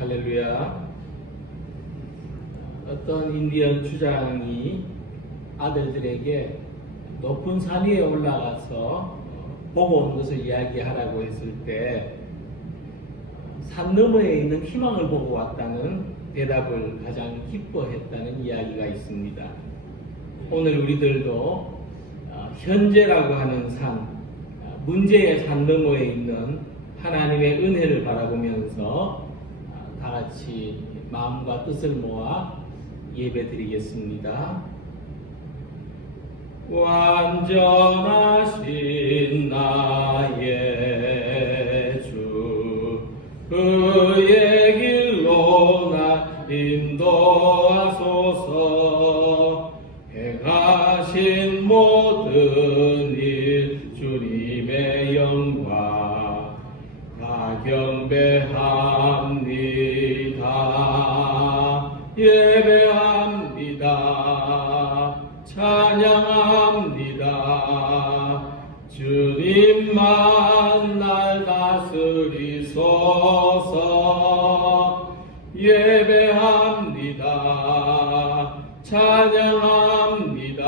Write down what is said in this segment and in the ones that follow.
할렐루야. 어떤 인디언 주장이 아들들에게 높은 산 위에 올라가서 보고 온 것을 이야기하라고 했을 때 산 너머에 있는 희망을 보고 왔다는 대답을 가장 기뻐했다는 이야기가 있습니다. 오늘 우리들도 현재라고 하는 산, 문제의 산 너머에 있는 하나님의 은혜를 바라보면서 다 같이 마음과 뜻을 모아 예배 드리겠습니다. 완전하신 나의 주, 그의 길로 나 인도하소서. 행하신 모든 일 주님의 영광 다 경배합니다. 예배합니다. 찬양합니다. 주님만 날 다스리소서. 예배합니다. 찬양합니다.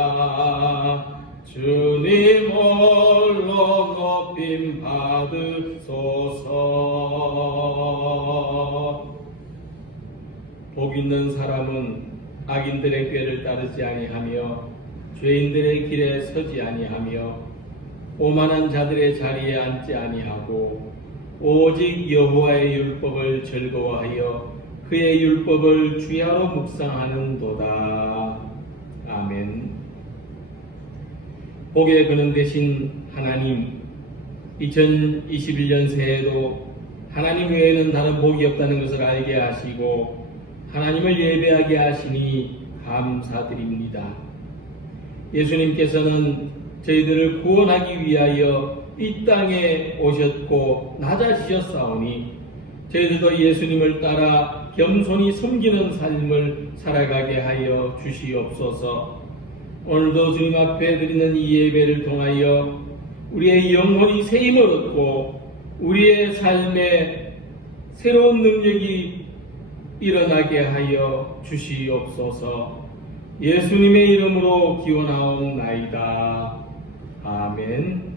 주님 홀로 높임 받으소서. 복 있는 사람은 악인들의 꾀를 따르지 아니하며 죄인들의 길에 서지 아니하며 오만한 자들의 자리에 앉지 아니하고 오직 여호와의 율법을 즐거워하여 그의 율법을 주야로 묵상하는도다. 아멘. 복의 근원 되신 하나님, 2021년 새해에도 하나님 외에는 다른 복이 없다는 것을 알게 하시고 하나님을 예배하게 하시니 감사드립니다. 예수님께서는 저희들을 구원하기 위하여 이 땅에 오셨고 낮아지셨사오니 저희들도 예수님을 따라 겸손히 섬기는 삶을 살아가게 하여 주시옵소서. 오늘도 주님 앞에 드리는 이 예배를 통하여 우리의 영혼이 새 힘을 얻고 우리의 삶에 새로운 능력이 일어나게 하여 주시옵소서. 예수님의 이름으로 기원하옵나이다. 아멘.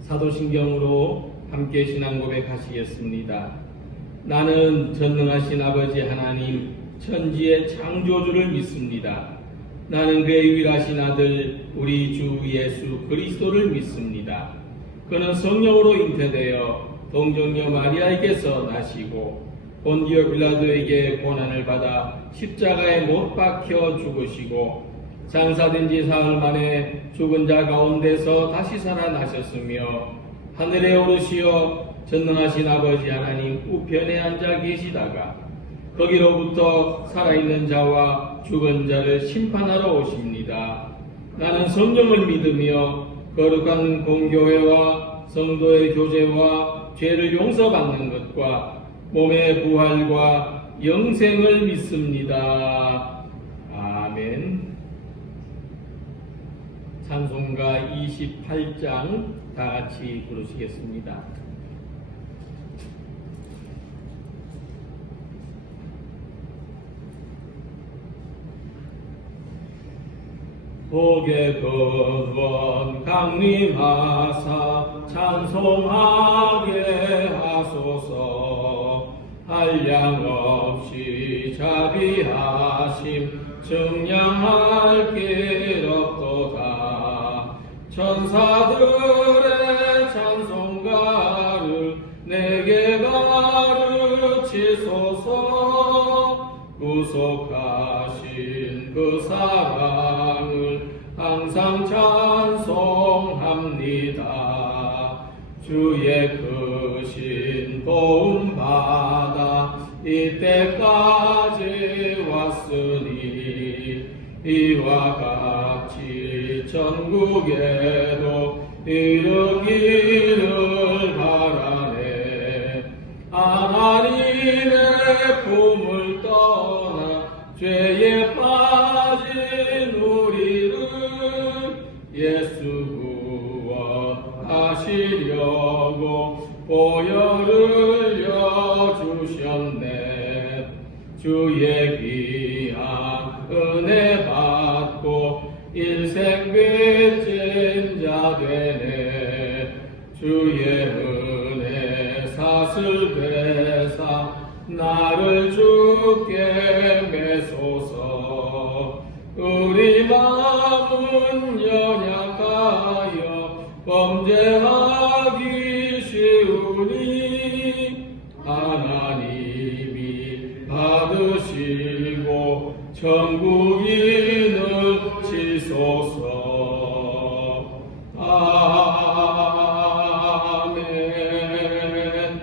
사도신경으로 함께 신앙 고백하시겠습니다. 나는 전능하신 아버지 하나님 천지의 창조주를 믿습니다. 나는 그의 유일하신 아들 우리 주 예수 그리스도를 믿습니다. 그는 성령으로 잉태되어 동정녀 마리아에게서 나시고 본디오 빌라도에게 고난을 받아 십자가에 못 박혀 죽으시고 장사된 지 사흘 만에 죽은 자 가운데서 다시 살아나셨으며 하늘에 오르시어 전능하신 아버지 하나님 우편에 앉아 계시다가 거기로부터 살아있는 자와 죽은 자를 심판하러 오십니다. 나는 성령을 믿으며 거룩한 공교회와 성도의 교제와 죄를 용서받는 것과 몸의 부활과 영생을 믿습니다. 아멘. 찬송가 28장 다 같이 부르시겠습니다. 복의 근원 강림하사 찬송하게 하소서. 한량 없이 자비하심 증량할 길 없도다. 천사들의 찬송가를 내게 가르치소서. 구속하신 그 사랑을 항상 찬송합니다. 주의 크신 도움 받아 이때까지 왔으니 이와 같이 전국에도 이르기를 바라네. 하나님의 품을 떠나 죄에 빠진 우리를 예수 구원하시려고 보혈을 흘려 주셨네. 주의 귀한 은혜 받고 일생 빚진 자 되네. 주의 은혜 사슬 되사 나를 주께 매소서. 우리 마음은 연약하여 범죄하기 쉬우니 하나님이 받으시고 천국인을 지소서. 아멘.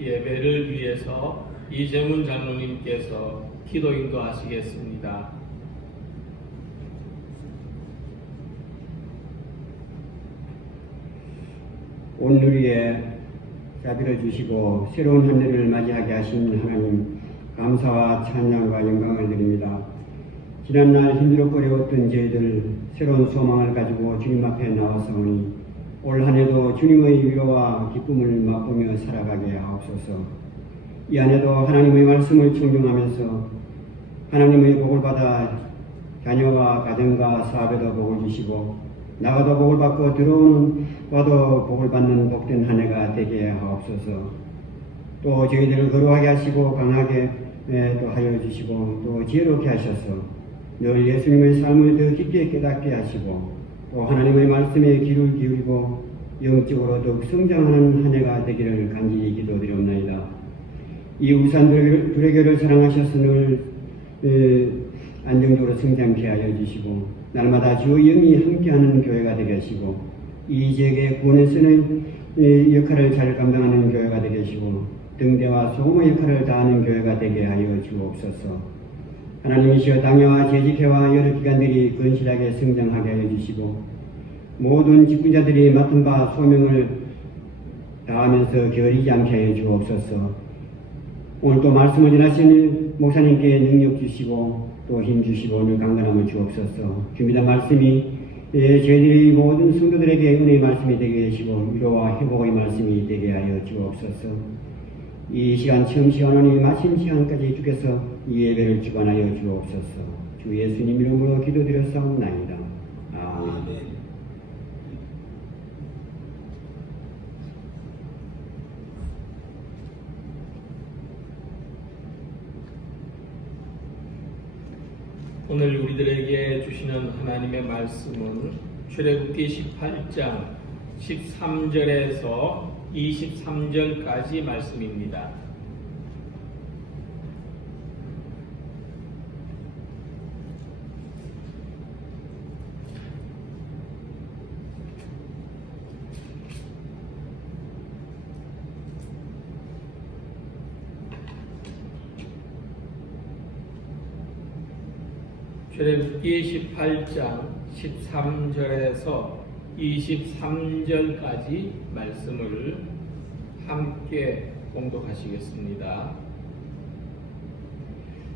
예배를 위해서 이재문 장로님께서 기도 인도하시겠습니다. 오늘 위에 자비를 주시고 새로운 한 해를 맞이하게 하신 하나님, 감사와 찬양과 영광을 드립니다. 지난날 힘들고 어려웠던 저희들 새로운 소망을 가지고 주님 앞에 나와서오니 올 한 해도 주님의 위로와 기쁨을 맛보며 살아가게 하옵소서. 이 안에도 하나님의 말씀을 충정하면서 하나님의 복을 받아 자녀와 가정과 사업에도 복을 주시고 나가도 복을 받고 들어오는 와도 복을 받는 복된 한 해가 되게 하옵소서. 또 저희들을 거룩하게 하시고 강하게 또 하여 주시고 또 지혜롭게 하셔서 늘 예수님의 삶을 더 깊게 깨닫게 하시고 또 하나님의 말씀에 귀를 기울이고 영적으로 더욱 성장하는 한 해가 되기를 간절히 기도드리옵나이다. 이 울산 두레교를 사랑하셔서 늘 안정적으로 성장케 하여 주시고 날마다 주의 영이 함께하는 교회가 되게 하시고 이 지역의 구원에서는 역할을 잘 감당하는 교회가 되게 하시고 등대와 소금의 역할을 다하는 교회가 되게 하여 주옵소서. 하나님이시여 당회와 재직회와 여러 기관들이 건실하게 성장하게 하여 주시고 모든 직분자들이 맡은 바 소명을 다하면서 게으르지 않게 하여 주옵소서. 오늘 또 말씀을 전하시는 목사님께 능력 주시고 또 힘 주시고 오늘 강건함을 주옵소서. 준비된 말씀이 저희들의 모든 성도들에게 은혜의 말씀이 되게 하시고 위로와 회복의 말씀이 되게 하여 주옵소서. 이 시간 처음 시간하니 마침 시간까지 주께서 이 예배를 주관하여 주옵소서. 주 예수님 이름으로 기도드렸사옵나이다. 아멘. 오늘 우리들에게 주시는 하나님의 말씀은 출애굽기 18장 13절에서 23절까지 말씀입니다. 출애굽기 18장 13절에서 23절까지 말씀을 함께 공독하시겠습니다.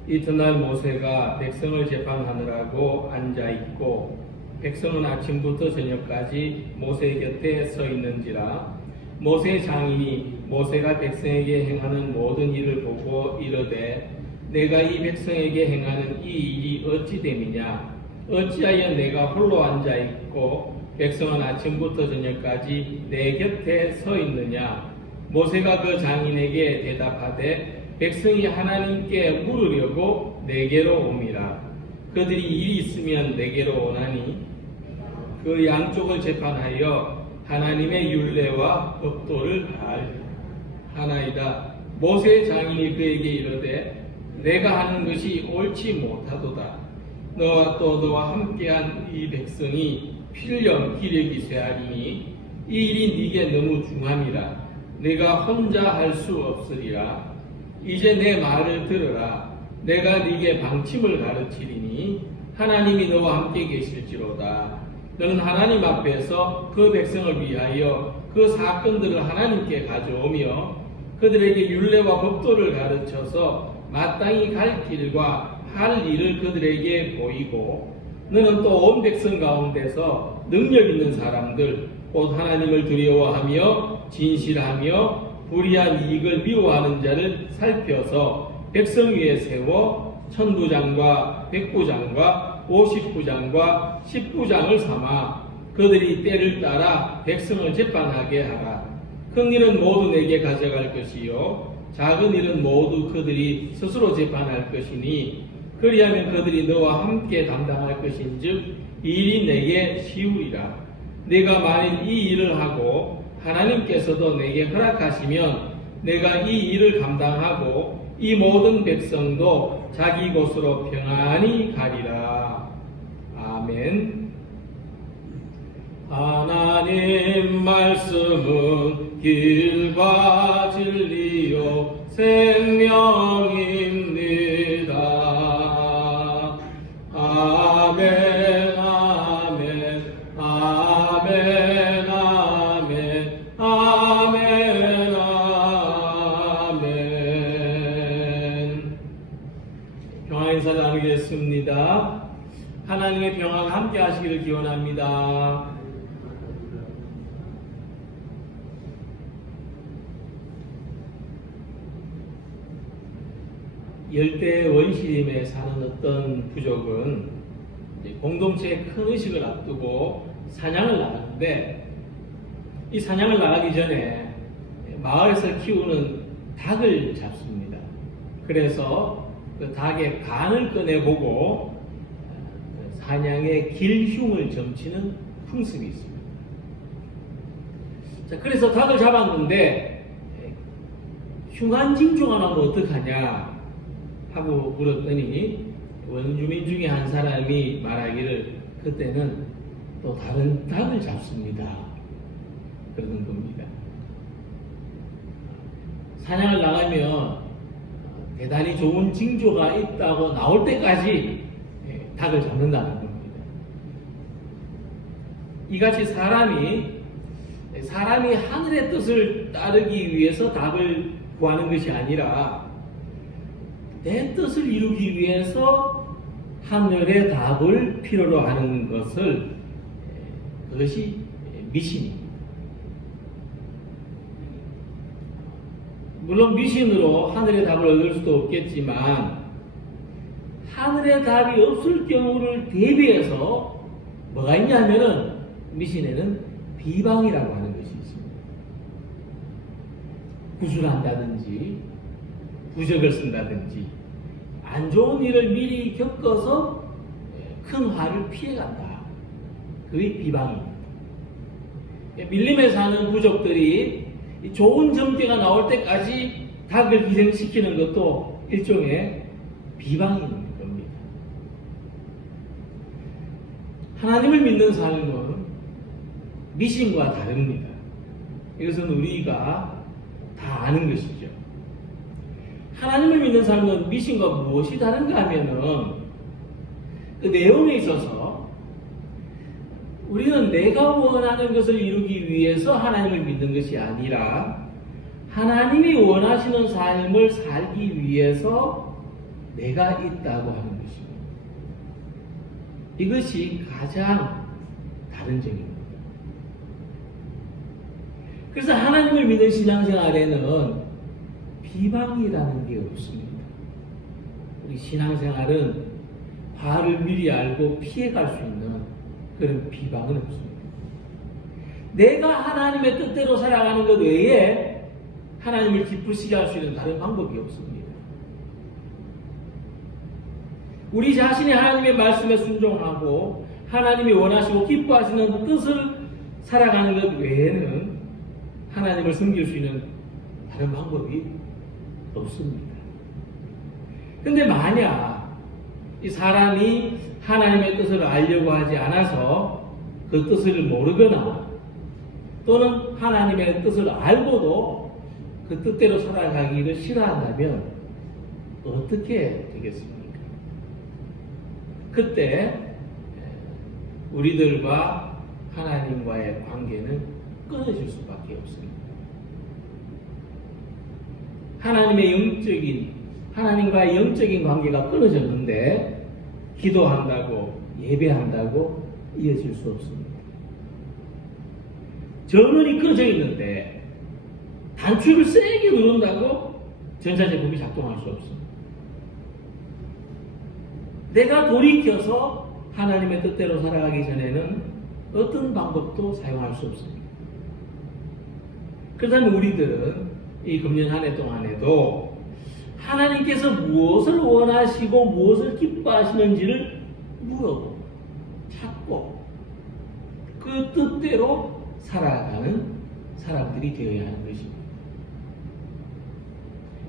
이튿날 모세가 백성을 재판하느라고 앉아있고 백성은 아침부터 저녁까지 모세 곁에 서 있는지라 모세 장인이 모세가 백성에게 행하는 모든 일을 보고 이르되 내가 이 백성에게 행하는 이 일이 어찌 됨이냐? 어찌하여 내가 홀로 앉아있고 백성은 아침부터 저녁까지 내 곁에 서 있느냐? 모세가 그 장인에게 대답하되 백성이 하나님께 물으려고 내게로 옵니다. 그들이 일이 있으면 내게로 오나니 그 양쪽을 재판하여 하나님의 율례와 법도를 하나이다. 모세 장인이 그에게 이르되 내가 하는 것이 옳지 못하도다. 너와 또 너와 함께한 이 백성이 필령 기력이 쇠하리니 이 일이 네게 너무 중함이라. 내가 혼자 할 수 없으리라. 이제 내 말을 들으라. 내가 네게 방침을 가르치리니 하나님이 너와 함께 계실지로다. 너는 하나님 앞에서 그 백성을 위하여 그 사건들을 하나님께 가져오며 그들에게 율례와 법도를 가르쳐서 마땅히 갈 길과 할 일을 그들에게 보이고 너는 또 온 백성 가운데서 능력 있는 사람들 곧 하나님을 두려워하며 진실하며 불의한 이익을 미워하는 자를 살펴서 백성 위에 세워 천부장과 백부장과 50부장과 10부장을 삼아 그들이 때를 따라 백성을 재판하게 하라. 큰 일은 모두 내게 가져갈 것이요 작은 일은 모두 그들이 스스로 재판할 것이니 그리하면 그들이 너와 함께 담당할 것인즉 이 일이 내게 쉬우리라. 내가 만일 이 일을 하고 하나님께서도 내게 허락하시면 내가 이 일을 감당하고 이 모든 백성도 자기 곳으로 평안히 가리라. 아멘. 하나님 말씀은 길과 진리요 생명입니다. 아멘 아멘 아멘 아멘 아멘 아멘. 평화 인사 나누겠습니다. 하나님의 평화가 함께 하시기를 기원합니다. 열대 원시림에 사는 어떤 부족은 공동체의 큰 의식을 앞두고 사냥을 나가는데 이 사냥을 나가기 전에 마을에서 키우는 닭을 잡습니다. 그래서 그 닭의 간을 꺼내보고 사냥의 길흉을 점치는 풍습이 있습니다. 자, 그래서 닭을 잡았는데 흉한징조가 나면 어떡하냐 하고 물었더니 원주민 중에 한 사람이 말하기를 그때는 또 다른 닭을 잡습니다. 그러는 겁니다. 사냥을 나가면 대단히 좋은 징조가 있다고 나올 때까지 닭을 잡는다는 겁니다. 이같이 사람이 하늘의 뜻을 따르기 위해서 닭을 구하는 것이 아니라 내 뜻을 이루기 위해서 하늘의 답을 필요로 하는 그것이 미신입니다. 물론 미신으로 하늘의 답을 얻을 수도 없겠지만 하늘의 답이 없을 경우를 대비해서 뭐가 있냐면은 미신에는 비방이라고 하는 것이 있습니다. 구술한다든지 부적을 쓴다든지 안 좋은 일을 미리 겪어서 큰 화를 피해간다. 그게 비방입니다. 밀림에 사는 부족들이 좋은 점괘가 나올 때까지 닭을 희생시키는 것도 일종의 비방인 겁니다. 하나님을 믿는 삶은 미신과 다릅니다. 이것은 우리가 다 아는 것이죠. 하나님을 믿는 삶은 미신과 무엇이 다른가 하면은 그 내용에 있어서 우리는 내가 원하는 것을 이루기 위해서 하나님을 믿는 것이 아니라 하나님이 원하시는 삶을 살기 위해서 내가 있다고 하는 것입니다. 이것이 가장 다른 점입니다. 그래서 하나님을 믿는 신앙생활에는 비방이라는 게 없습니다. 우리 신앙생활은 화를 미리 알고 피해갈 수 있는 그런 비방은 없습니다. 내가 하나님의 뜻대로 살아가는 것 외에 하나님을 기쁘시게 할 수 있는 다른 방법이 없습니다. 우리 자신이 하나님의 말씀에 순종하고 하나님이 원하시고 기뻐하시는 뜻을 살아가는 것 외에는 하나님을 섬길 수 있는 다른 방법이 없습니다. 근데 만약 이 사람이 하나님의 뜻을 알려고 하지 않아서 그 뜻을 모르거나 또는 하나님의 뜻을 알고도 그 뜻대로 살아가기를 싫어한다면 어떻게 되겠습니까? 그때 우리들과 하나님과의 관계는 끊어질 수밖에 없습니다. 하나님과의 영적인 관계가 끊어졌는데 기도한다고 예배한다고 이어질 수 없습니다. 전원이 끊어져 있는데 단추를 세게 누른다고 전자제품이 작동할 수 없습니다. 내가 돌이켜서 하나님의 뜻대로 살아가기 전에는 어떤 방법도 사용할 수 없습니다. 그렇다면 우리들은 이 금년 한 해 동안에도 하나님께서 무엇을 원하시고 무엇을 기뻐하시는지를 물어보고 찾고 그 뜻대로 살아가는 사람들이 되어야 하는 것입니다.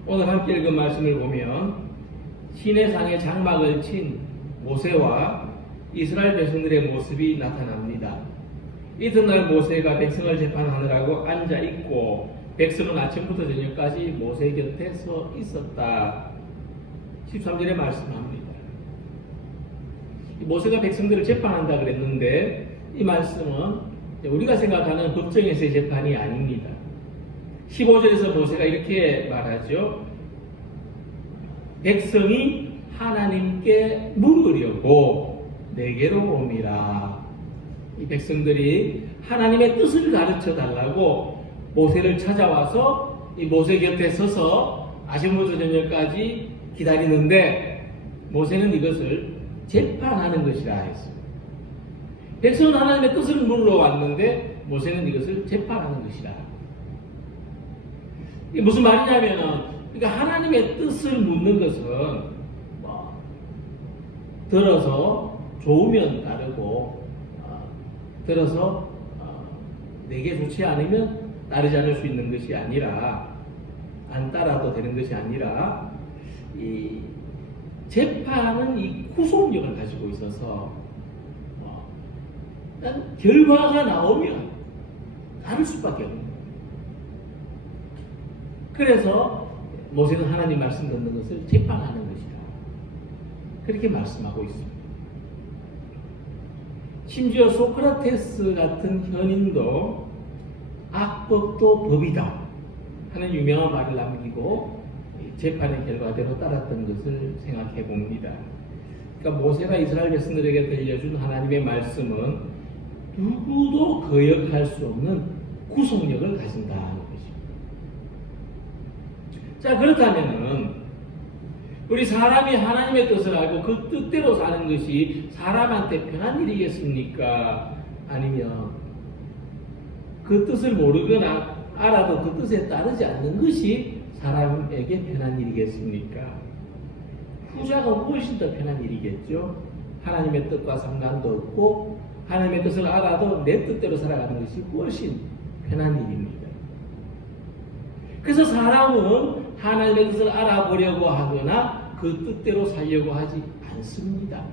오늘 함께 읽은 말씀을 보면 시내산에 장막을 친 모세와 이스라엘 백성들의 모습이 나타납니다. 이튿날 모세가 백성을 재판하느라고 앉아 있고 백성은 아침부터 저녁까지 모세 곁에 서 있었다. 13절에 말씀합니다. 모세가 백성들을 재판한다 그랬는데 이 말씀은 우리가 생각하는 법정에서의 재판이 아닙니다. 15절에서 모세가 이렇게 말하죠. 백성이 하나님께 물으려고 내게로 옴이라. 이 백성들이 하나님의 뜻을 가르쳐 달라고 모세를 찾아와서 이 모세 곁에 서서 아침부터 저녁까지 기다리는데 모세는 이것을 재판하는 것이라 했습니다. 백성은 하나님의 뜻을 물으러 왔는데 모세는 이것을 재판하는 것이라. 이게 무슨 말이냐면은 그러니까 하나님의 뜻을 묻는 것은 들어서 좋으면 따르고 들어서 내게 좋지 않으면 따르지 않을 수 있는 것이 아니라 안 따라도 되는 것이 아니라 이 재판은 이 구속력을 가지고 있어서 결과가 나오면 따를 수밖에 없는 거예요. 그래서 모세는 하나님 말씀 듣는 것을 재판하는 것이다. 그렇게 말씀하고 있습니다. 심지어 소크라테스 같은 현인도 악법도 법이다 하는 유명한 말을 남기고 재판의 결과대로 따랐던 것을 생각해 봅니다. 그러니까 모세가 이스라엘 백성들에게 들려준 하나님의 말씀은 누구도 거역할 수 없는 구속력을 가진다는 것입니다. 자, 그렇다면은 우리 사람이 하나님의 뜻을 알고 그 뜻대로 사는 것이 사람한테 편한 일이겠습니까? 아니면 그 뜻을 모르거나 알아도 그 뜻에 따르지 않는 것이 사람에게 편한 일이겠습니까? 후자가 훨씬 더 편한 일이겠죠. 하나님의 뜻과 상관도 없고 하나님의 뜻을 알아도 내 뜻대로 살아가는 것이 훨씬 편한 일입니다. 그래서 사람은 하나님의 뜻을 알아보려고 하거나 그 뜻대로 살려고 하지 않습니다.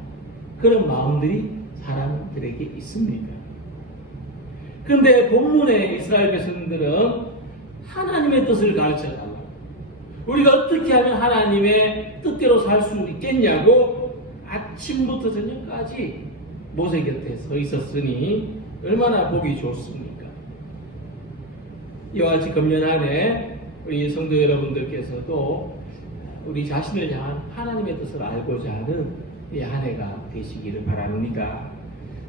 그런 마음들이 사람들에게 있습니다. 그런데 본문의 이스라엘 백성들은 하나님의 뜻을 가르쳐달라고, 우리가 어떻게 하면 하나님의 뜻대로 살 수 있겠냐고 아침부터 저녁까지 모세 곁에 서 있었으니 얼마나 보기 좋습니까? 이와 같이 금년 안에 우리 성도 여러분들께서도 우리 자신을 향한 하나님의 뜻을 알고자 하는 이 한 해가 되시기를 바랍니다.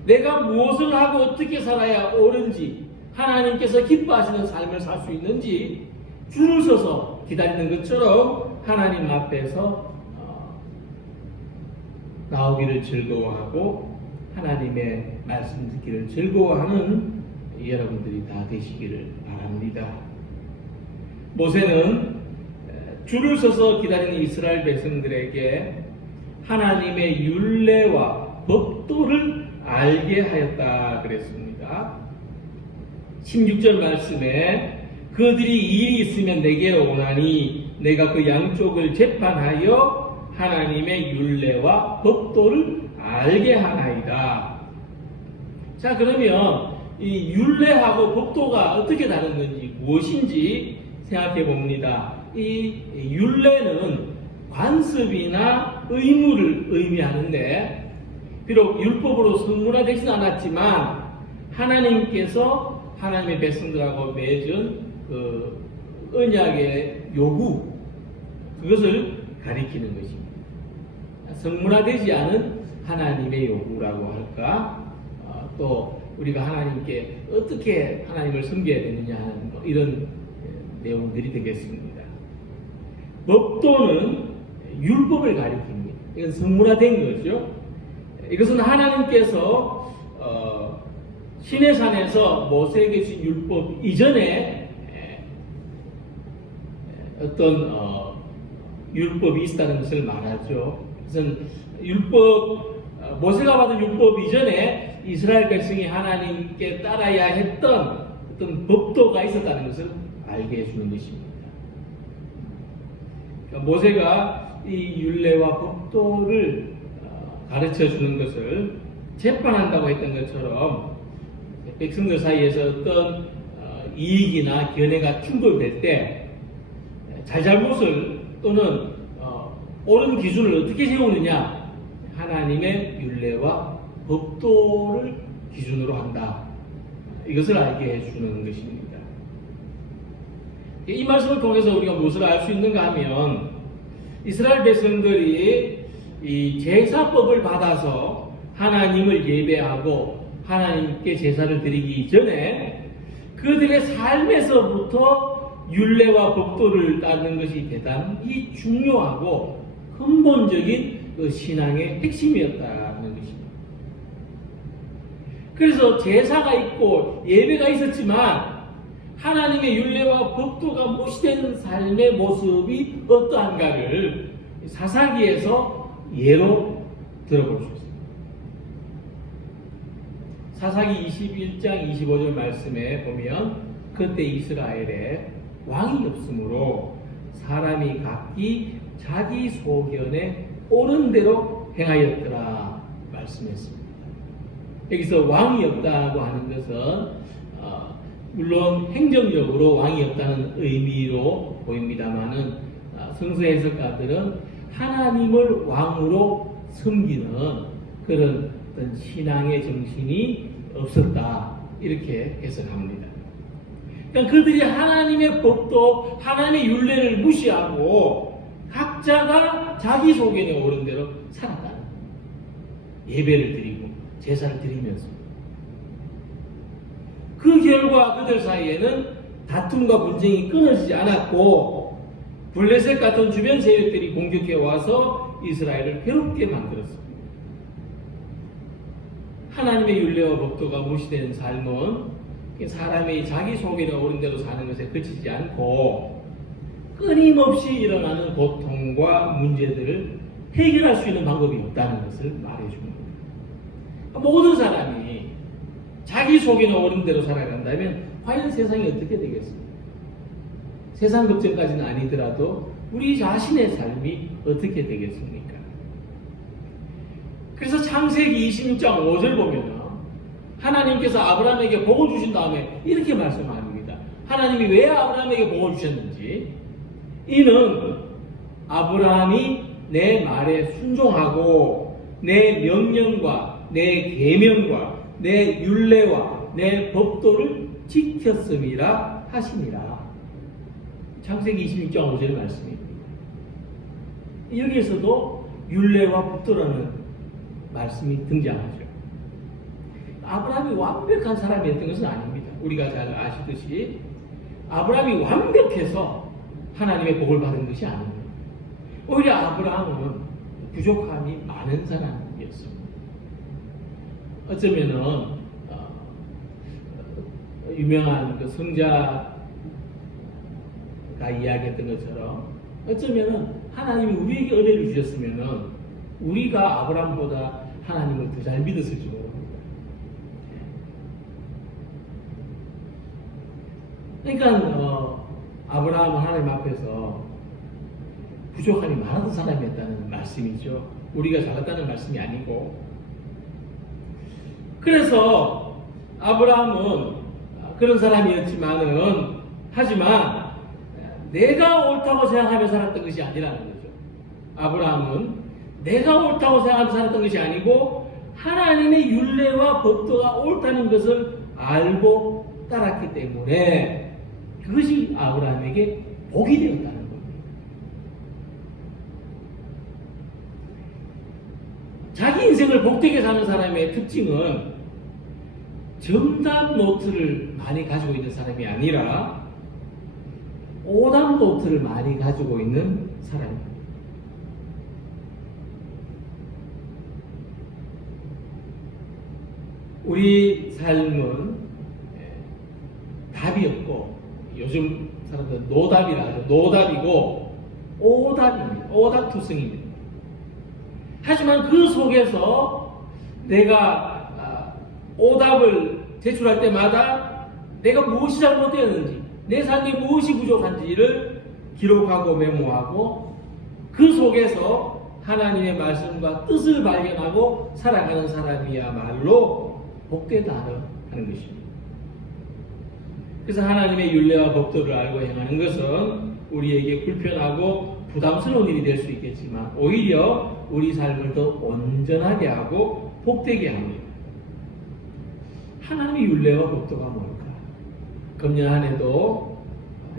내가 무엇을 하고 어떻게 살아야 옳은지, 하나님께서 기뻐하시는 삶을 살 수 있는지 줄을 서서 기다리는 것처럼 하나님 앞에서 나오기를 즐거워하고 하나님의 말씀 듣기를 즐거워하는 여러분들이 다 되시기를 바랍니다. 모세는 줄을 서서 기다리는 이스라엘 백성들에게 하나님의 율례와 법도를 알게 하였다 그랬습니다. 16절 말씀에 그들이 일이 있으면 내게로 오나니 내가 그 양쪽을 재판하여 하나님의 율례와 법도를 알게 하나이다. 자, 그러면 이 율례하고 법도가 어떻게 다른 건지 무엇인지 생각해 봅니다. 이 율례는 관습이나 의무를 의미하는데 비록 율법으로 성문화되지는 않았지만 하나님께서 하나님의 백성들하고 맺은 그 언약의 요구, 그것을 가리키는 것입니다. 성문화되지 않은 하나님의 요구라고 할까? 또 우리가 하나님께 어떻게 하나님을 섬겨야 되느냐 하는 이런 내용들이 되겠습니다. 법도는 율법을 가리킵니다. 이건 성문화된 거죠. 이것은 하나님께서 시내산에서 모세에게 주신 율법 이전에 어떤 율법이 있었다는 것을 말하죠. 그래서 모세가 받은 율법 이전에 이스라엘 백성이 하나님께 따라야 했던 어떤 법도가 있었다는 것을 알게 해주는 것입니다. 그러니까 모세가 이 율례와 법도를 가르쳐 주는 것을 재판한다고 했던 것처럼 백성들 사이에서 어떤 이익이나 견해가 충돌될 때 잘잘못을 또는 옳은 기준을 어떻게 세우느냐, 하나님의 율례와 법도를 기준으로 한다. 이것을 알게 해주는 것입니다. 이 말씀을 통해서 우리가 무엇을 알 수 있는가 하면 이스라엘 백성들이 이 제사법을 받아서 하나님을 예배하고 하나님께 제사를 드리기 전에 그들의 삶에서부터 율례와 법도를 따르는 것이 대단히 중요하고 근본적인 그 신앙의 핵심이었다는 것입니다. 그래서 제사가 있고 예배가 있었지만 하나님의 율례와 법도가 무시된 삶의 모습이 어떠한가를 사사기에서 예로 들어볼 수 있습니다. 사사기 21장 25절 말씀에 보면 그때 이스라엘에 왕이 없으므로 사람이 각기 자기 소견에 옳은 대로 행하였더라 말씀했습니다. 여기서 왕이 없다고 하는 것은 물론 행정적으로 왕이 없다는 의미로 보입니다만은 성서 해석가들은 하나님을 왕으로 섬기는 그런 어떤 신앙의 정신이 없었다 이렇게 해석합니다. 그러니까 그들이 하나님의 법도 하나님의 율례를 무시하고 각자가 자기 소견에 옳은 대로 살았다는 거예요. 예배를 드리고 제사를 드리면서 그 결과 그들 사이에는 다툼과 분쟁이 끊어지지 않았고 블레셋 같은 주변 세력들이 공격해 와서 이스라엘을 괴롭게 만들었습니다. 하나님의 율례와 법도가 무시된 삶은 사람이 자기 소견에 옳은 대로 사는 것에 그치지 않고 끊임없이 일어나는 고통과 문제들을 해결할 수 있는 방법이 없다는 것을 말해주는 겁니다. 모든 사람이 자기 소견에 옳은 대로 살아간다면 과연 세상이 어떻게 되겠습니까? 세상 걱정까지는 아니더라도 우리 자신의 삶이 어떻게 되겠습니까? 그래서 창세기 26장 5절 보면 하나님께서 아브라함에게 복을 주신 다음에 이렇게 말씀합니다. 하나님이 왜 아브라함에게 복을 주셨는지, 이는 아브라함이 내 말에 순종하고 내 명령과 내 계명과 내 율례와 내 법도를 지켰음이라 하시니라. 창세기 26장 5절 말씀입니다. 여기에서도 율례와 법도라는 말씀이 등장하죠. 아브라함이 완벽한 사람이었던 것은 아닙니다. 우리가 잘 아시듯이 아브라함이 완벽해서 하나님의 복을 받은 것이 아닙니다. 오히려 아브라함은 부족함이 많은 사람이었습니다. 어쩌면은 유명한 그 성자가 이야기했던 것처럼 어쩌면은 하나님이 우리에게 은혜를 주셨으면은 우리가 아브라함보다 하나님을 더 잘 믿었을지 모릅니다. 그러니까 아브라함은 하나님 앞에서 부족함이 많은 사람이었다는 말씀이죠. 우리가 잘났다는 말씀이 아니고. 그래서 아브라함은 그런 사람이었지만은 하지만 내가 옳다고 생각하며 살았던 것이 아니라는 거죠. 아브라함은 내가 옳다고 생각하며 살았던 것이 아니고 하나님의 율례와 법도가 옳다는 것을 알고 따랐기 때문에 그것이 아브라함에게 복이 되었다는 겁니다. 자기 인생을 복되게 사는 사람의 특징은 정답 노트를 많이 가지고 있는 사람이 아니라 오답 노트를 많이 가지고 있는 사람입니다. 우리 삶은 답이 없고, 요즘 사람들은 노답이라 하죠. 노답이고 오답입니다. 오답투성입니다. 하지만 그 속에서 내가 오답을 제출할 때마다 내가 무엇이 잘못되었는지, 내 삶에 무엇이 부족한지를 기록하고 메모하고, 그 속에서 하나님의 말씀과 뜻을 발견하고 살아가는 사람이야말로 복되다 하는 것입니다. 그래서 하나님의 율례와 법도를 알고 행하는 것은 우리에게 불편하고 부담스러운 일이 될 수 있겠지만 오히려 우리 삶을 더 온전하게 하고 복되게 합니다. 하나님의 율례와 법도가 뭘까? 금년 한 해도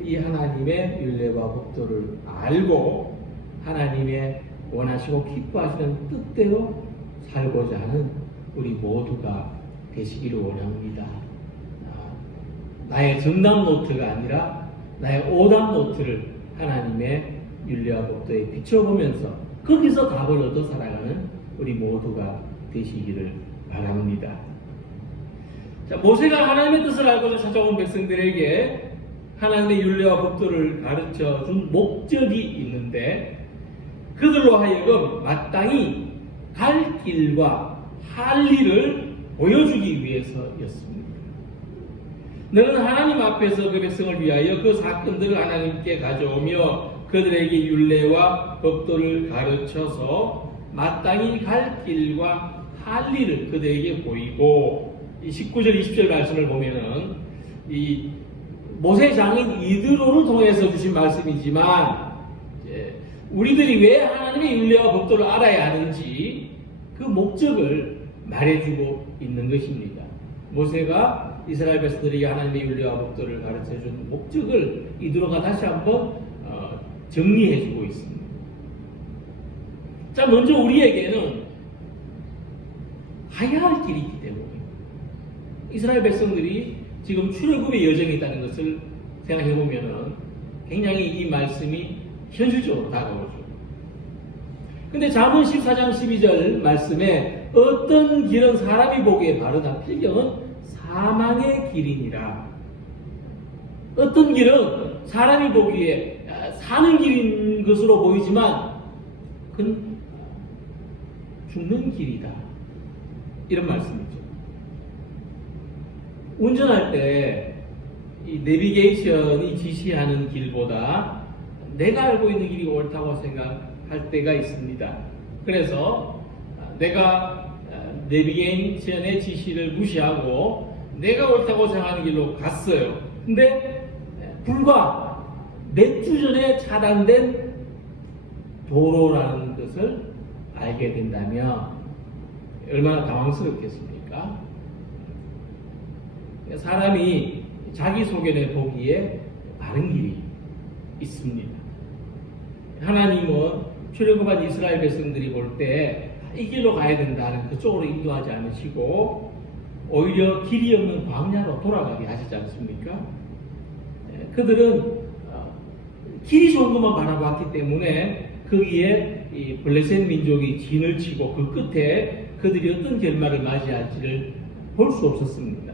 이 하나님의 율례와 법도를 알고 하나님의 원하시고 기뻐하시는 뜻대로 살고자 하는 우리 모두가 되시기를 원합니다. 나의 정답 노트가 아니라 나의 오답 노트를 하나님의 율례와 법도에 비춰보면서 거기서 답을 얻어 살아가는 우리 모두가 되시기를 바랍니다. 자, 모세가 하나님의 뜻을 알고자 찾아온 백성들에게 하나님의 율례와 법도를 가르쳐 준 목적이 있는데, 그들로 하여금 마땅히 갈 길과 할 일을 보여주기 위해서였습니다. 너는 하나님 앞에서 그 백성을 위하여 그 사건들을 하나님께 가져오며 그들에게 율례와 법도를 가르쳐서 마땅히 갈 길과 할 일을 그들에게 보이고, 이 19절 20절 말씀을 보면은 이 모세 장인 이드로를 통해서 주신 말씀이지만, 우리들이 왜 하나님의 율례와 법도를 알아야 하는지 그 목적을 말해주고 있는 것입니다. 모세가 이스라엘 백성들에게 하나님의 율례와 법도를 가르쳐준 목적을 이드로가 다시 한번 정리해주고 있습니다. 자, 먼저 우리에게는 가야 할 길이 있기 때문에 이스라엘 백성들이 지금 출애굽의 여정에 있다는 것을 생각해보면 굉장히 이 말씀이 현실적으로 다가오죠. 근데 잠언 14장 12절 말씀에 어떤 길은 사람이 보기에 바르다, 필경은 사망의 길이니라. 어떤 길은 사람이 보기에 사는 길인 것으로 보이지만 그건 죽는 길이다, 이런 말씀이죠. 운전할 때 이 내비게이션이 지시하는 길보다 내가 알고 있는 길이 옳다고 생각할 때가 있습니다. 그래서 내가 내비게이션의 지시를 무시하고 내가 옳다고 생각하는 길로 갔어요. 근데 불과 몇 주 전에 차단된 도로라는 것을 알게 된다면 얼마나 당황스럽겠습니까? 사람이 자기 소견에 보기에 바른 길이 있습니다. 하나님은 출애굽한 이스라엘 백성들이 볼 때 이 길로 가야 된다는 그쪽으로 인도하지 않으시고 오히려 길이 없는 광야로 돌아가게 하시지 않습니까? 그들은 길이 좋은 것만 바라봤기 때문에 거기에 이 블레셋 민족이 진을 치고 그 끝에 그들이 어떤 결말을 맞이할지를 볼 수 없었습니다.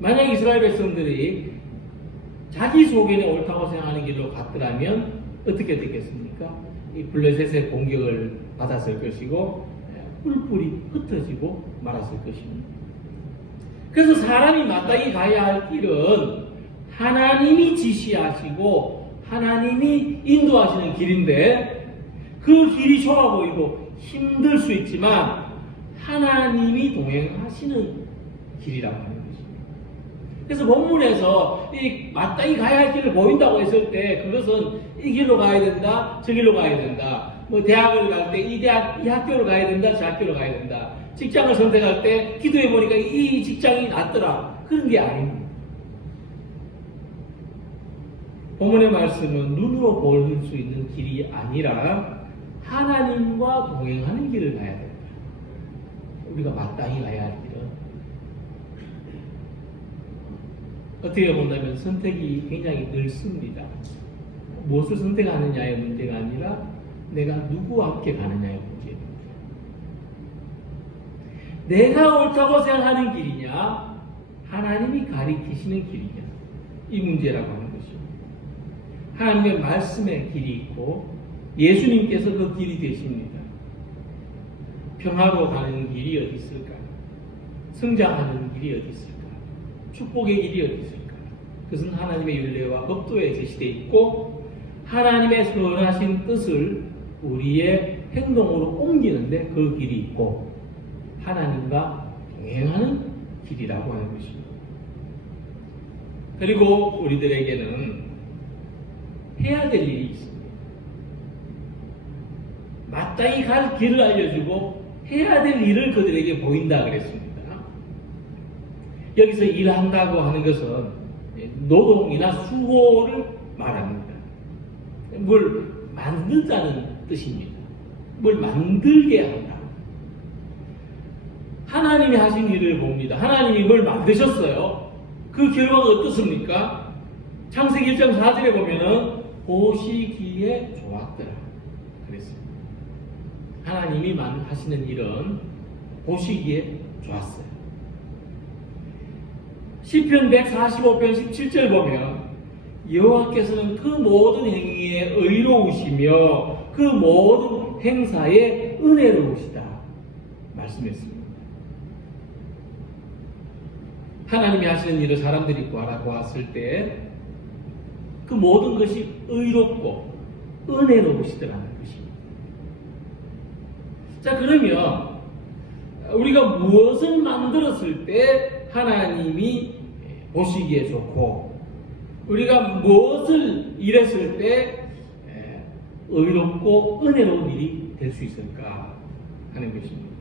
만약 이스라엘 백성들이 자기 소견에 옳다고 생각하는 길로 갔더라면 어떻게 됐겠습니까? 이 블레셋의 공격을 받았을 것이고 뿔뿔이 흩어지고 말았을 것입니다. 그래서 사람이 마땅히 가야 할 길은 하나님이 지시하시고 하나님이 인도하시는 길인데, 그 길이 좁아 보이고 힘들 수 있지만 하나님이 동행하시는 길이라고 하는 것입니다. 그래서 본문에서 이 마땅히 가야 할 길을 보인다고 했을 때 그것은 이 길로 가야 된다, 저 길로 가야 된다, 뭐 대학을 갈 때 이 학교로 가야 된다, 저 학교로 가야 된다, 직장을 선택할 때 기도해 보니까 이 직장이 낫더라, 그런 게 아닙니다. 본문의 말씀은 눈으로 볼 수 있는 길이 아니라 하나님과 동행하는 길을 가야 된다. 우리가 마땅히 가야 할 길은 어떻게 본다면 선택이 굉장히 넓습니다. 무엇을 선택하느냐의 문제가 아니라 내가 누구와 함께 가느냐의 문제입니다. 내가 옳다고 생각하는 길이냐, 하나님이 가리키시는 길이냐, 이 문제라고 하는 것이죠. 하나님의 말씀의 길이 있고 예수님께서 그 길이 되십니다. 평화로 가는 길이 어디 있을까? 성장하는 길이 어디 있을까? 축복의 길이 어디 있을까? 그것은 하나님의 율례와 법도에 제시되어 있고 하나님의 선하신 뜻을 우리의 행동으로 옮기는데 그 길이 있고 하나님과 동행하는 길이라고 하는 것입니다. 그리고 우리들에게는 해야 될 일이 있습니다. 마땅히 갈 길을 알려주고 해야 될 일을 그들에게 보인다 그랬습니다. 여기서 일한다고 하는 것은 노동이나 수고를 말합니다. 뭘 만든다는 뜻입니다. 뭘 만들게 한다. 하나님이 하신 일을 봅니다. 하나님이 뭘 만드셨어요. 그 결과가 어떻습니까? 창세기 1장 4절에 보면은 보시기에 좋았더라 그랬습니다. 하나님이 하시는 일은 보시기에 좋았어요. 시편 145편 17절 보면 여호와께서는 그 모든 행위에 의로우시며 그 모든 행사에 은혜로우시다 말씀했습니다. 하나님이 하시는 일을 사람들이 보았을 때 그 모든 것이 의롭고 은혜로우시더라는 것입니다. 자, 그러면 우리가 무엇을 만들었을 때 하나님이 보시기에 좋고 우리가 무엇을 일했을 때 의롭고 은혜로운 일이 될 수 있을까 하는 것입니다.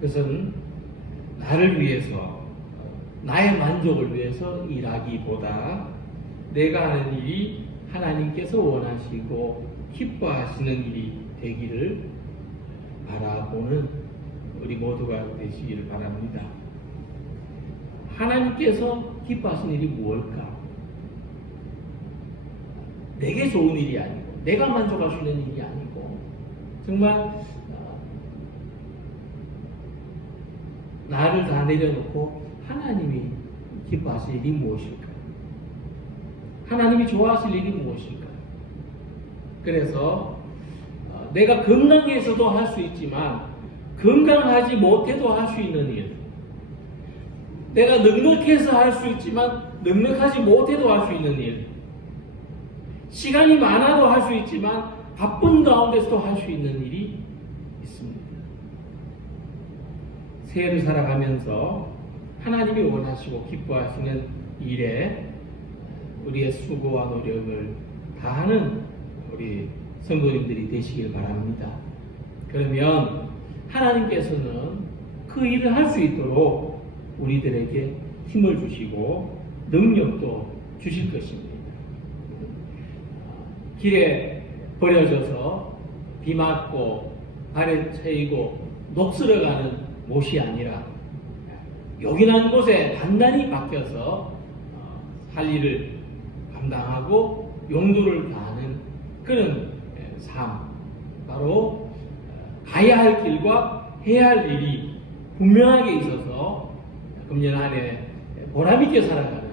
그것은 나를 위해서 나의 만족을 위해서 일하기보다 내가 하는 일이 하나님께서 원하시고 기뻐하시는 일이 되기를 바라보는 우리 모두가 되시기를 바랍니다. 하나님께서 기뻐하시는 일이 무엇일까? 내게 좋은 일이 아니고 내가 만족할 수 있는 일이 아니고 정말 나를 다 내려놓고 하나님이 기뻐하실 일이 무엇일까? 하나님이 좋아하실 일이 무엇일까? 그래서 내가 건강해서도 할 수 있지만 건강하지 못해도 할 수 있는 일, 내가 넉넉해서 할 수 있지만 넉넉하지 못해도 할 수 있는 일, 시간이 많아도 할 수 있지만 바쁜 가운데서도 할 수 있는 일이 있습니다. 새해를 살아가면서 하나님이 원하시고 기뻐하시는 일에 우리의 수고와 노력을 다하는 우리 성도님들이 되시길 바랍니다. 그러면 하나님께서는 그 일을 할 수 있도록 우리들에게 힘을 주시고 능력도 주실 것입니다. 길에 버려져서 비 맞고 발에 채이고 녹슬어가는 못이 아니라 요긴한 곳에 단단히 박혀서 할 일을 감당하고 용도를 다하는 그런 삶, 바로 가야 할 길과 해야 할 일이 분명하게 있어서 금년 한 해 보람있게 살아가는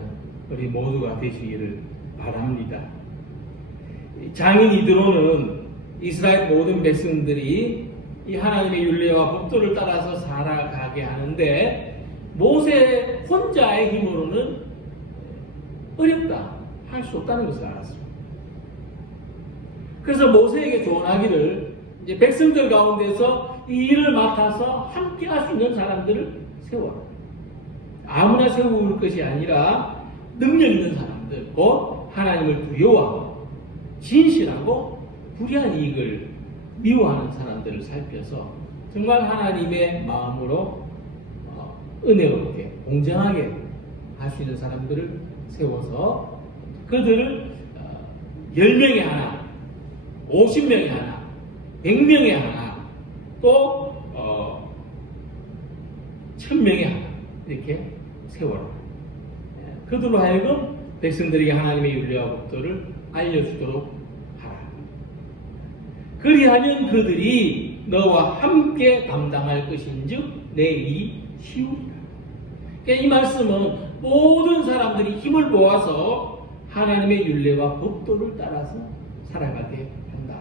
우리 모두가 되시기를 바랍니다. 장인 이드로는 이스라엘 모든 백성들이 이 하나님의 율례와 법도를 따라서 살아가게 하는데 모세 혼자의 힘으로는 어렵다, 할 수 없다는 것을 알았습니다. 그래서 모세에게 조언하기를 이제 백성들 가운데서 이 일을 맡아서 함께 할 수 있는 사람들을 세워라. 아무나 세울 것이 아니라 능력 있는 사람들, 곧 하나님을 두려워하고 진실하고 불의한 이익을 미워하는 사람들을 살펴서 정말 하나님의 마음으로 은혜롭게 공정하게 할 수 있는 사람들을 세워서 그들을 10명에 하나, 50명에 하나, 100명에 하나, 또 1000명에 하나 이렇게 세워라. 그들로 하여금 백성들에게 하나님의 윤리와 법도를 알려주도록 하라. 그리하면 그들이 너와 함께 담당할 것인즉 내 일이 쉬우리라. 그러니까 이 말씀은 모든 사람들이 힘을 모아서 하나님의 윤례와 법도를 따라서 살아가게 한다.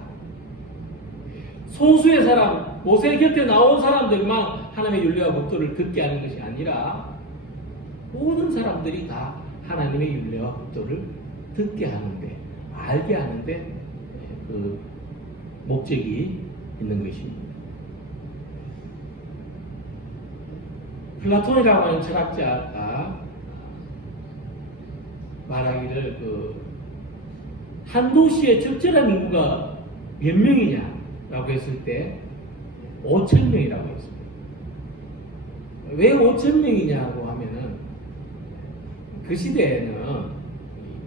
소수의 사람, 모세 곁에 나온 사람들만 하나님의 윤례와 법도를 듣게 하는 것이 아니라 모든 사람들이 다 하나님의 윤례와 법도를 듣게 하는데, 알게 하는데 그 목적이 있는 것입니다. 플라톤이라고 하는 철학자가 말하기를 한 도시의 적절한 인구가 몇 명이냐라고 했을 때 5,000명이라고 했습니다. 왜 5,000명이냐고 하면은 그 시대에는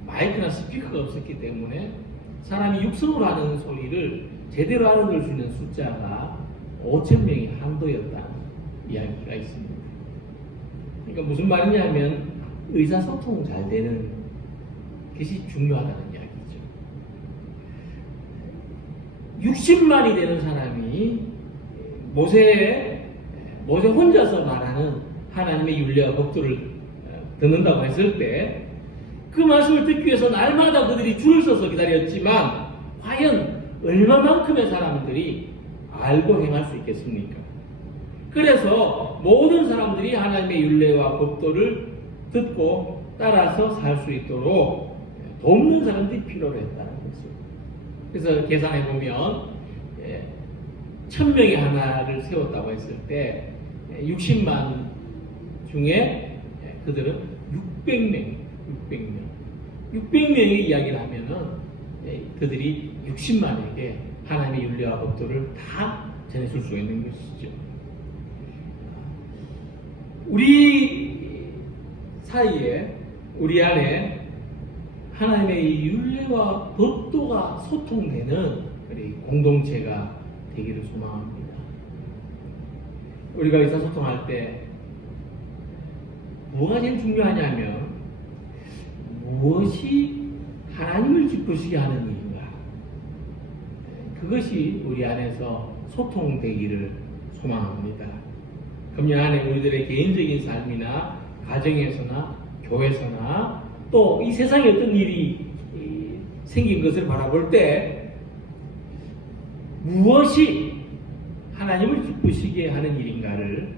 마이크나 스피커가 없었기 때문에 사람이 육성으로 하는 소리를 제대로 알아들 수 있는 숫자가 5,000명이 한도였다는 이야기가 있습니다. 그러니까 무슨 말이냐면 의사소통 잘 되는 것이 중요하다는 이야기죠. 60만이 되는 사람이 모세 혼자서 말하는 하나님의 윤례와 법도를 듣는다고 했을 때 그 말씀을 듣기 위해서 날마다 그들이 줄을 서서 기다렸지만 과연 얼마만큼의 사람들이 알고 행할 수 있겠습니까? 그래서 모든 사람들이 하나님의 윤례와 법도를 듣고 따라서 살 수 있도록 돕는 사람들이 필요로 했다는 거죠. 그래서 계산해 보면 1,000명이 하나를 세웠다고 했을 때 60만 중에 그들은 600명의 이야기를 하면은 그들이 60만에게 하나님의 윤례와 법도를 다 전해줄 수 있는 것이죠. 우리 사이에, 우리 안에 하나님의 윤례와 법도가 소통되는 우리 공동체가 되기를 소망합니다. 우리가 의사소통할 때 뭐가 제일 중요하냐면 무엇이 하나님을 기쁘시게 하는 일인가, 그것이 우리 안에서 소통되기를 소망합니다. 금년 안에 우리들의 개인적인 삶이나 가정에서나 교회에서나 또 이 세상에 어떤 일이 생긴 것을 바라볼 때 무엇이 하나님을 기쁘시게 하는 일인가를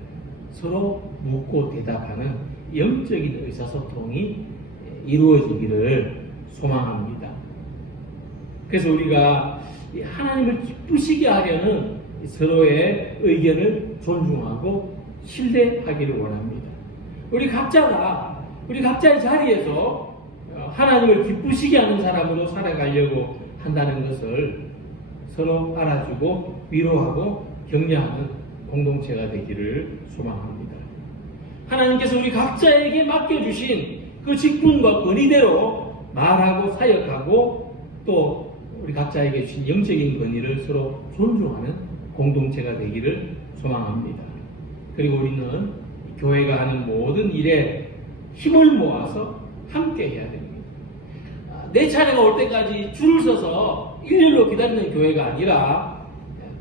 서로 묻고 대답하는 영적인 의사소통이 이루어지기를 소망합니다. 그래서 우리가 하나님을 기쁘시게 하려는 서로의 의견을 존중하고 신뢰하기를 원합니다. 우리 각자의 자리에서 하나님을 기쁘시게 하는 사람으로 살아가려고 한다는 것을 서로 알아주고 위로하고 격려하는 공동체가 되기를 소망합니다. 하나님께서 우리 각자에게 맡겨주신 그 직분과 권위대로 말하고 사역하고 또 우리 각자에게 주신 영적인 권위를 서로 존중하는 공동체가 되기를 소망합니다. 그리고 우리는 교회가 하는 모든 일에 힘을 모아서 함께 해야 됩니다. 내 차례가 올 때까지 줄을 서서 일일로 기다리는 교회가 아니라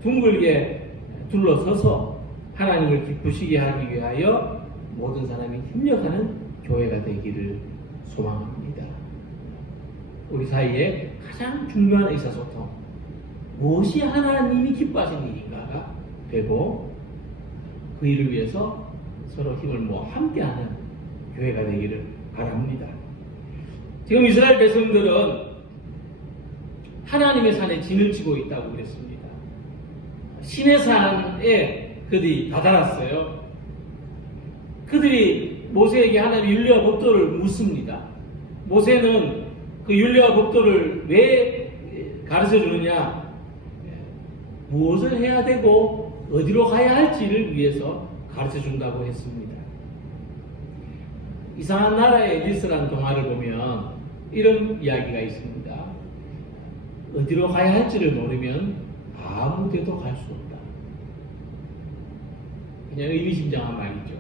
둥글게 둘러서서 하나님을 기쁘시게 하기 위하여 모든 사람이 협력하는 교회가 되기를 소망합니다. 우리 사이에 가장 중요한 의사소통, 무엇이 하나님이 기뻐하시는 일인가가 되고 그 일을 위해서 서로 힘을 모아 함께하는 교회가 되기를 바랍니다. 지금 이스라엘 백성들은 하나님의 산에 진을 치고 있다고 그랬습니다. 신의 산에 그들이 다다랐어요. 그들이 모세에게 하나님의 윤례와 법도를 묻습니다. 모세는 그 윤례와 법도를 왜 가르쳐 주느냐, 무엇을 해야 되고 어디로 가야 할지를 위해서 가르쳐 준다고 했습니다. 이상한 나라의 앨리스라는 동화를 보면 이런 이야기가 있습니다. 어디로 가야 할지를 모르면 아무 데도 갈 수 없다. 그냥 의미심장한 말이죠.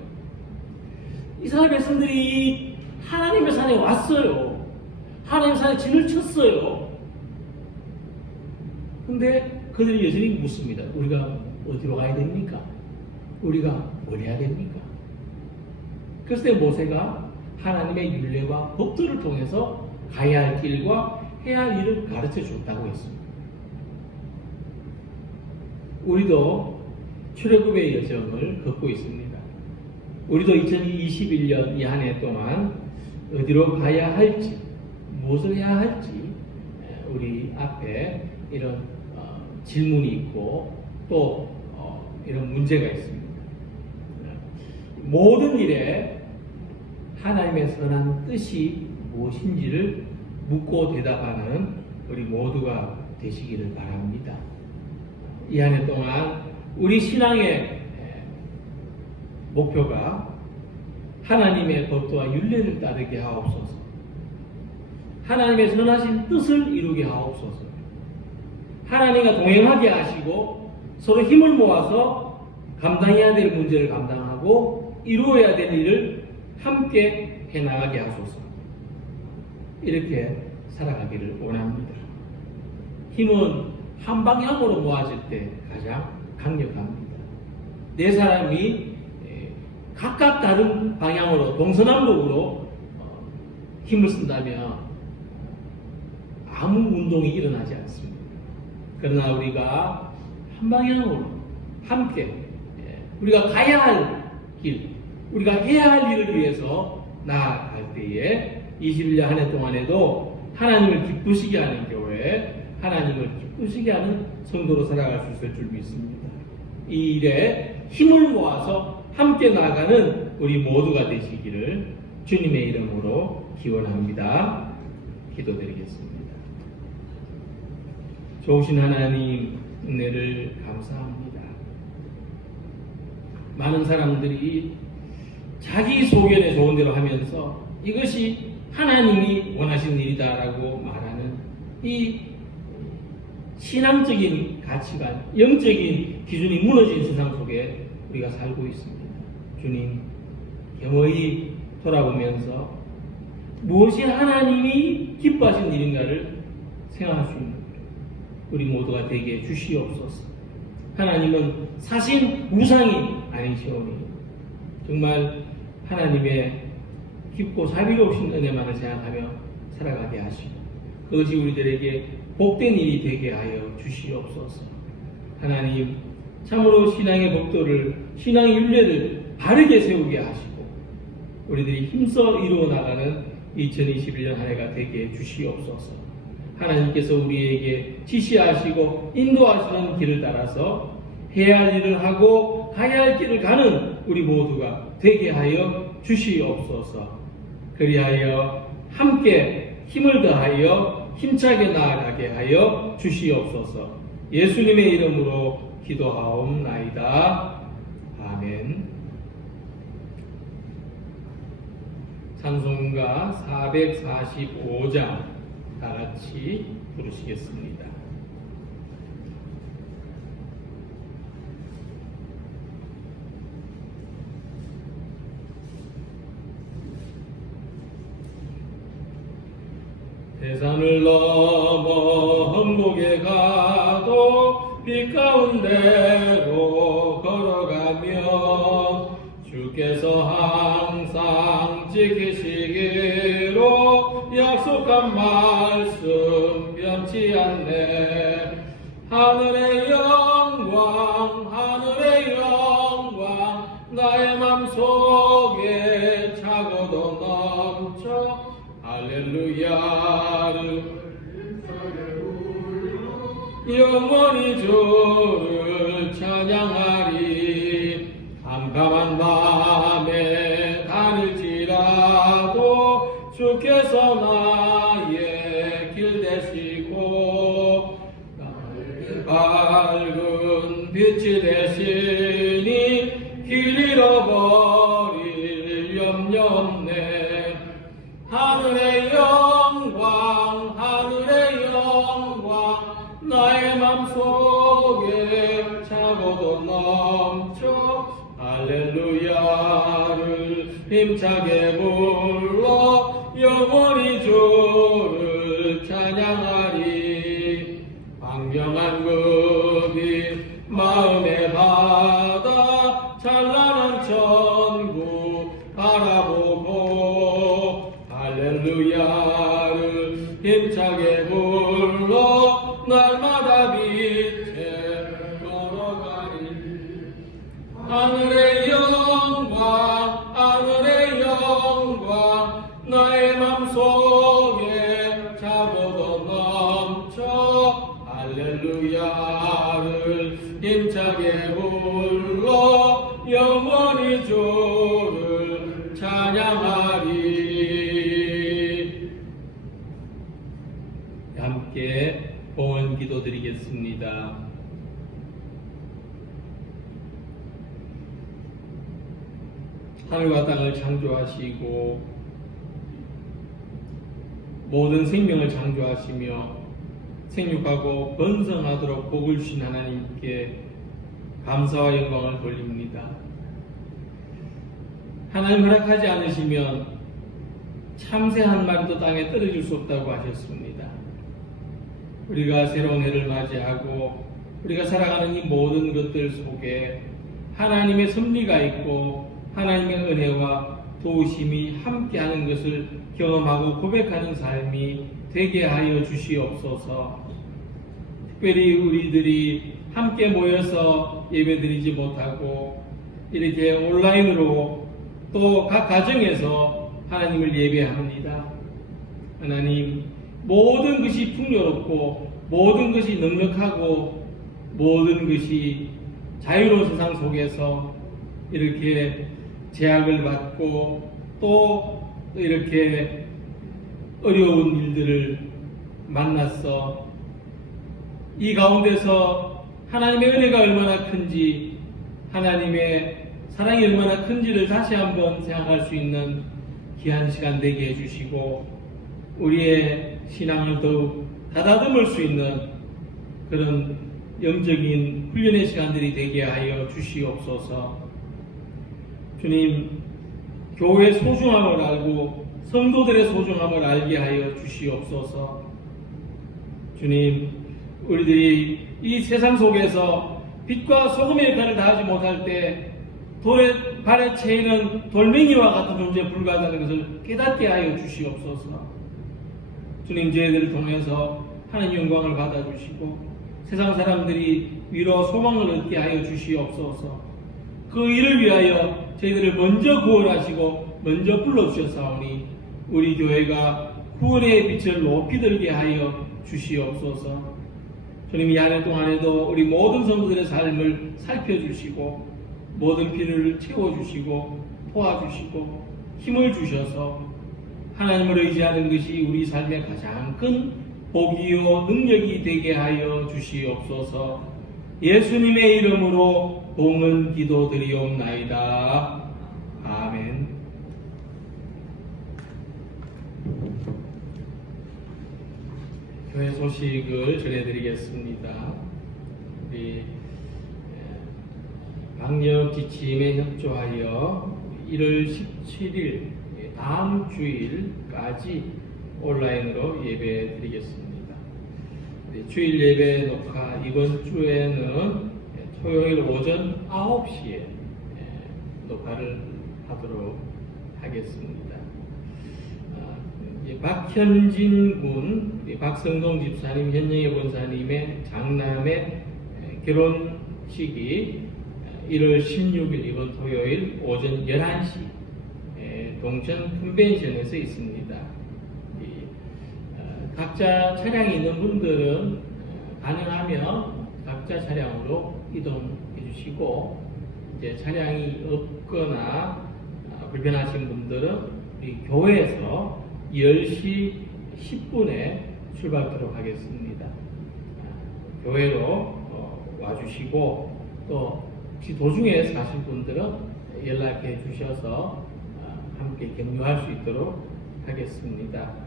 이스라엘 백성들이 하나님의 산에 왔어요. 하나님의 산에 진을 쳤어요. 근데 그들이 여전히 묻습니다. 우리가 어디로 가야 됩니까? 우리가 뭘 해야 됩니까? 그래서 모세가 하나님의 율례와 법도를 통해서 가야 할 길과 해야 할 일을 가르쳐 줬다고 했습니다. 우리도 출애굽의 여정을 걷고 있습니다. 우리도 2021년 이 한 해 동안 어디로 가야 할지, 무엇을 해야 할지 우리 앞에 이런 질문이 있고 또 이런 문제가 있습니다. 모든 일에 하나님의 선한 뜻이 무엇인지를 묻고 대답하는 우리 모두가 되시기를 바랍니다. 이 한 해 동안 우리 신앙의 목표가 하나님의 법도와 율례를 따르게 하옵소서, 하나님의 선하신 뜻을 이루게 하옵소서, 하나님과 동행하게 하시고 서로 힘을 모아서 감당해야 될 문제를 감당하고 이루어야 될 일을 함께 해나가게 하소서. 이렇게 살아가기를 원합니다. 힘은 한 방향으로 모아질 때 가장 강력합니다. 네 사람이 각각 다른 방향으로 동서남북으로 힘을 쓴다면 아무 운동이 일어나지 않습니다. 그러나 우리가 한 방향으로 함께 우리가 가야 할 길, 우리가 해야 할 일을 위해서 나아갈 때에 21년 한 해 동안에도 하나님을 기쁘시게 하는 교회, 하나님을 기쁘시게 하는 성도로 살아갈 수 있을 줄 믿습니다. 이 일에 힘을 모아서 함께 나아가는 우리 모두가 되시기를 주님의 이름으로 기원합니다. 기도드리겠습니다. 좋으신 하나님, 은혜를 감사합니다. 많은 사람들이 자기 소견에 좋은 대로 하면서 이것이 하나님이 원하시는 일이다라고 말하는 이 신앙적인 가치관, 영적인 기준이 무너진 세상 속에 우리가 살고 있습니다. 주님, 겸허히 돌아보면서 무엇이 하나님이 기뻐하신 일인가를 생각할 수 있는 우리 모두가 되게 주시옵소서. 하나님은 사신 우상이 아니시오니 정말 하나님의 깊고 자비로우신 은혜만을 생각하며 살아가게 하시고 그것이 우리들에게 복된 일이 되게 하여 주시옵소서. 하나님, 참으로 신앙의 법도를, 신앙의 율례를 바르게 세우게 하시고 우리들이 힘써 이루어 나가는 2021년 한 해가 되게 주시옵소서. 하나님께서 우리에게 지시하시고 인도하시는 길을 따라서 해야 할 일을 하고 가야 할 길을 가는 우리 모두가 되게 하여 주시옵소서. 그리하여 함께 힘을 더하여 힘차게 나아가게 하여 주시옵소서. 예수님의 이름으로 기도하옵나이다. 아멘. 찬송가 445장 다 같이 부르시겠습니다. 대산을 넘어 험목에 가도 빛 가운데로 걸어가며 주께서 항상 지키시기로 약속한 말씀 변치 않네. 하늘의 영광 하늘의 영광 나의 맘속에 차고도 넘쳐 할렐루야를 영원히 주를 찬양하리. 캄캄한 밤에 다닐지라도 주께서 나의 길 되시고 나의 밝은 빛이 되시니 길 잃어버릴 염려 없네. 하늘의 영광 하늘의 영광 나의 맘속에 차고도 넘쳐 할렐루야를 힘차게 불러 힘차게 불러 날마다 빛에 걸어가리. 하늘의 영광 하늘의 영광 나의 맘속에 차고도 넘쳐 할렐루야를 힘차게 불러 영원히 주를 찬양하리. 함께 봉헌 기도드리겠습니다. 하늘과 땅을 창조하시고 모든 생명을 창조하시며 생육하고 번성하도록 복을 주신 하나님께 감사와 영광을 돌립니다. 하나님 허락하지 않으시면 참새 한 마리도 땅에 떨어질 수 없다고 하셨습니다. 우리가 새로운 해를 맞이하고 우리가 살아가는 이 모든 것들 속에 하나님의 섭리가 있고 하나님의 은혜와 도우심이 함께하는 것을 경험하고 고백하는 삶이 되게 하여 주시옵소서. 특별히 우리들이 함께 모여서 예배드리지 못하고 이렇게 온라인으로 또 각 가정에서 하나님을 예배합니다. 하나님, 모든 것이 풍요롭고 모든 것이 넉넉하고 모든 것이 자유로운 세상 속에서 이렇게 제약을 받고 또 이렇게 어려운 일들을 만났어 이 가운데서 하나님의 은혜가 얼마나 큰지 하나님의 사랑이 얼마나 큰지를 다시 한번 생각할 수 있는 귀한 시간 되게 해주시고 우리의 신앙을 더욱 가다듬을 수 있는 그런 영적인 훈련의 시간들이 되게 하여 주시옵소서. 주님, 교회의 소중함을 알고 성도들의 소중함을 알게 하여 주시옵소서. 주님, 우리들이 이 세상 속에서 빛과 소금의 역할을 다하지 못할 때 돌의 발에 채이는 돌멩이와 같은 존재에 불과하다는 것을 깨닫게 하여 주시옵소서. 주님, 저희들을 통해서 하나님 영광을 받아주시고 세상 사람들이 위로 소망을 얻게 하여 주시옵소서. 그 일을 위하여 저희들을 먼저 구원하시고 먼저 불러주셨사오니 우리 교회가 구원의 빛을 높이 들게 하여 주시옵소서. 주님, 이 한 해 동안에도 우리 모든 성도들의 삶을 살펴주시고 모든 필요를 채워주시고 도와주시고 힘을 주셔서 하나님을 의지하는 것이 우리 삶의 가장 큰 복이요 능력이 되게 하여 주시옵소서. 예수님의 이름으로 봉헌 기도드리옵나이다. 아멘. 교회 소식을 전해드리겠습니다. 우리 방역 지침에 협조하여 1월 17일 다음 주일까지 온라인으로 예배 드리겠습니다. 주일 예배 녹화 이번 주에는 토요일 오전 9시에 녹화를 하도록 하겠습니다. 박현진 군, 박성동 집사님, 현영애 권사님의 장남의 결혼식이 1월 16일 이번 토요일 오전 11시 동천 컨벤션에서 있습니다. 각자 차량이 있는 분들은 가능하면 각자 차량으로 이동해 주시고 이제 차량이 없거나 불편하신 분들은 우리 교회에서 10시 10분에 출발하도록 하겠습니다. 교회로 와주시고 또 혹시 도중에 사실 분들은 연락해 주셔서 함께 격려할 수 있도록 하겠습니다.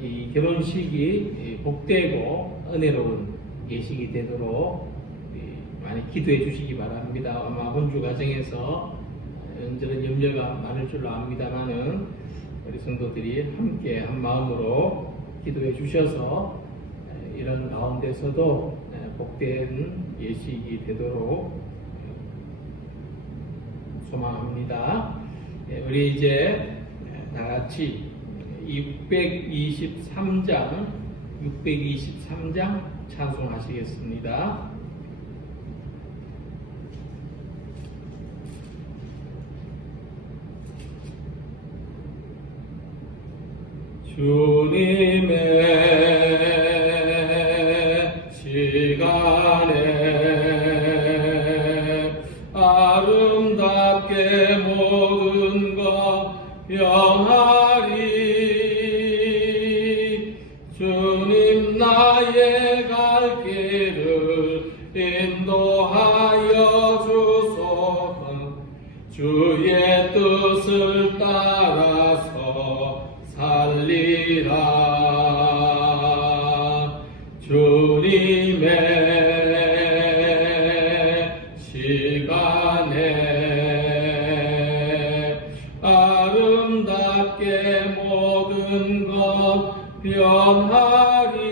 이 결혼식이 복되고 은혜로운 예식이 되도록 많이 기도해 주시기 바랍니다. 아마 혼주 과정에서 이런저런 염려가 많을 줄로 압니다만은 우리 성도들이 함께 한 마음으로 기도해 주셔서 이런 가운데서도 복된 예식이 되도록 소망합니다. 우리 이제 다 같이 623장 찬송하시겠습니다. 주님의 시간에 아름답게 모든 것 영하리. 주님 나의 갈 길을 인도하여 주소서. 주의 뜻을 따라서 살리라. 주님의 시간에 아름답게 모든 것 변하리.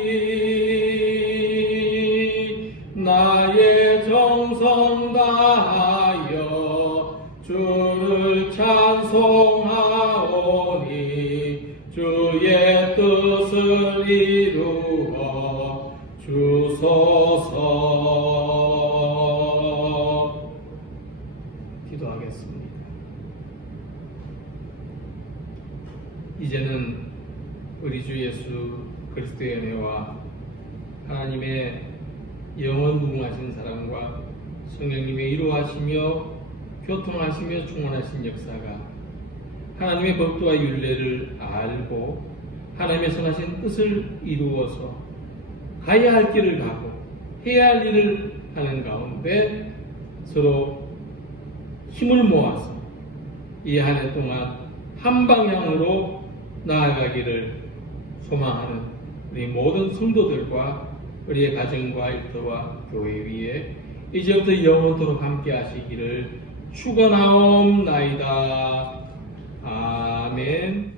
나의 정성 다하여 주를 찬송하오니 주의 뜻을 이루어 주소서. 기도하겠습니다. 이제는 우리 주 예수 그리스도의 은혜와 하나님의 영원 무궁하신 사랑과 성령님의 이루하시며 교통하시며 충만하신 역사가 하나님의 법도와 율례를 알고 하나님의 선하신 뜻을 이루어서 가야 할 길을 가고 해야 할 일을 하는 가운데 서로 힘을 모아서 이 한 해 동안 한 방향으로 나아가기를 소망하는 우리 모든 성도들과 우리의 가정과 일터와 교회 위에 이제부터 영원토록 함께 하시기를 축원하옵나이다. 아멘.